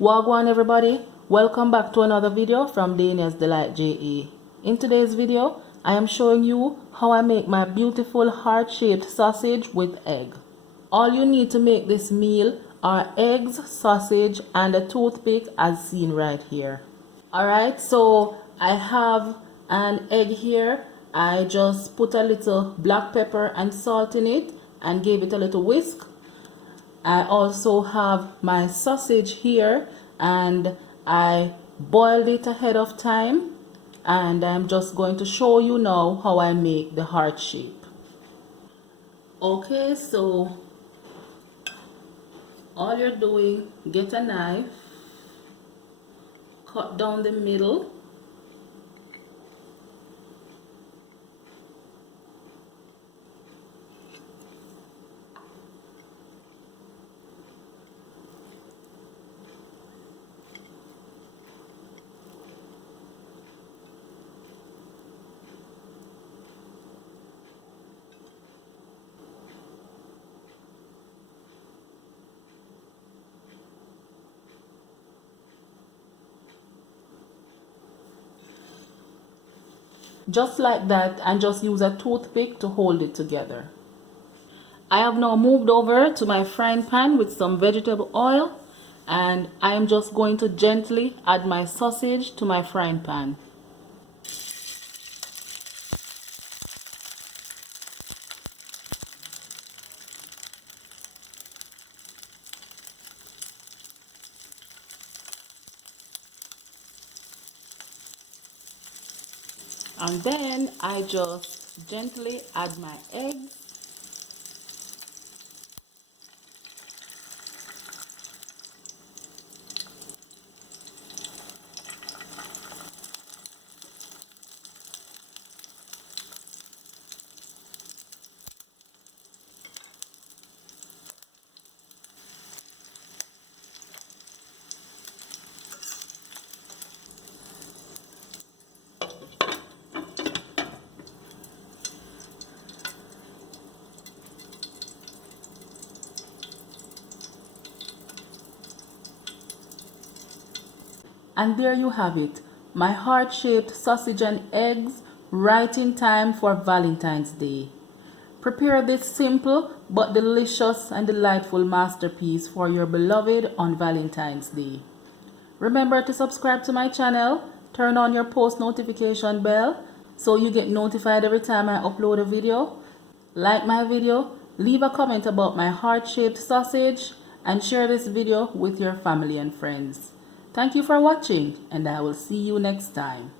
Wagwan everybody, welcome back to another video from Daniel's Delight JA. In today's video, I am showing you how I make my beautiful heart-shaped sausage with egg. All you need to make this meal are eggs, sausage, and a toothpick as seen right here. Alright, so I have an egg here. I just put a little black pepper and salt in it and gave it a little whisk. I also have my sausage here and I boiled it ahead of time, and I'm just going to show you now how I make the heart shape. Okay, so all you're doing, get a knife, cut down the middle, just like that, and just use a toothpick to hold it together. I have now moved over to my frying pan with some vegetable oil, and I am just going to gently add my sausage to my frying pan. And then I just gently add my eggs. And there you have it, my heart-shaped sausage and eggs right in time for Valentine's Day. Prepare this simple but delicious and delightful masterpiece for your beloved on Valentine's Day. Remember to subscribe to my channel, turn on your post notification bell so you get notified every time I upload a video. Like my video, leave a comment about my heart-shaped sausage, and share this video with your family and friends. Thank you for watching, and I will see you next time.